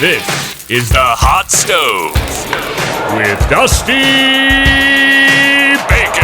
This is the Hot Stove with Dusty Baker.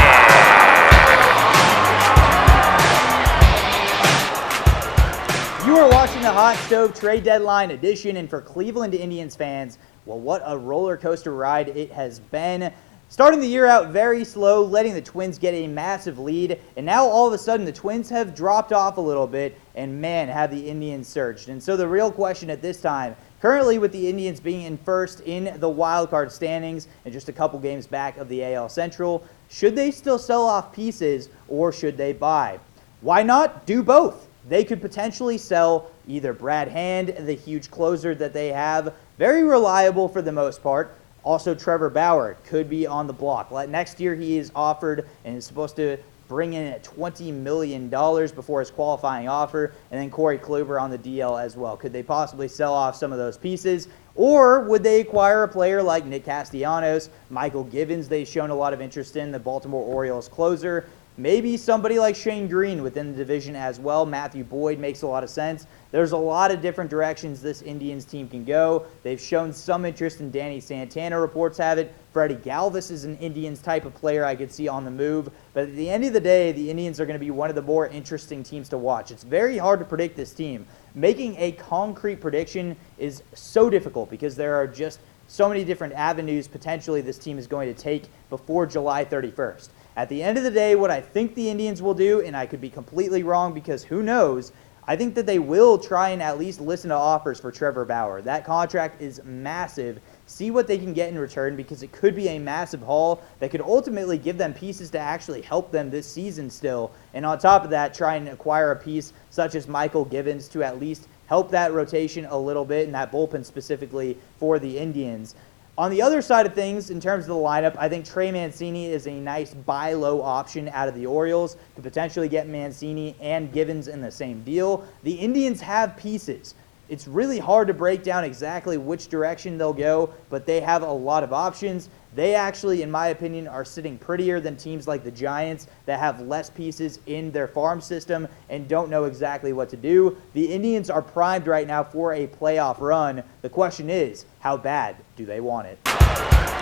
You are watching the Hot Stove Trade Deadline edition, and for Cleveland Indians fans, well, what a roller coaster ride it has been. Starting the year out very slow, letting the Twins get a massive lead, and now all of a sudden the Twins have dropped off a little bit, and man, have the Indians surged. And so the real question at this time, currently with the Indians being in first in the wild card standings and just a couple games back of the AL Central, should they still sell off pieces or should they buy? Why not do both? They could potentially sell either Brad Hand, the huge closer that they have, very reliable for the most part. Also, Trevor Bauer could be on the block. Next year, he is offered and is supposed to bring in at $20 million before his qualifying offer. And then Corey Kluber on the DL as well. Could they possibly sell off some of those pieces? Or would they acquire a player like Nick Castellanos, Michael Givens they've shown a lot of interest in, the Baltimore Orioles closer? Maybe somebody like Shane Green within the division as well. Matthew Boyd makes a lot of sense. There's a lot of different directions this Indians team can go. They've shown some interest in Danny Santana, reports have it. Freddie Galvis is an Indians type of player I could see on the move. But at the end of the day, the Indians are going to be one of the more interesting teams to watch. It's very hard to predict this team. Making a concrete prediction is so difficult because there are just so many different avenues potentially this team is going to take before July 31st. At the end of the day, what I think the Indians will do, and I could be completely wrong because who knows, I think that they will try and at least listen to offers for Trevor Bauer. That contract is massive. See what they can get in return because it could be a massive haul that could ultimately give them pieces to actually help them this season still. And on top of that, try and acquire a piece such as Michael Givens to at least help that rotation a little bit and that bullpen specifically for the Indians. On the other side of things, in terms of the lineup, I think Trey Mancini is a nice buy low option out of the Orioles. Could potentially get Mancini and Givens in the same deal. The Indians have pieces. It's really hard to break down exactly which direction they'll go, but they have a lot of options. They actually, in my opinion, are sitting prettier than teams like the Giants that have less pieces in their farm system and don't know exactly what to do. The Indians are primed right now for a playoff run. The question is, how bad do they want it?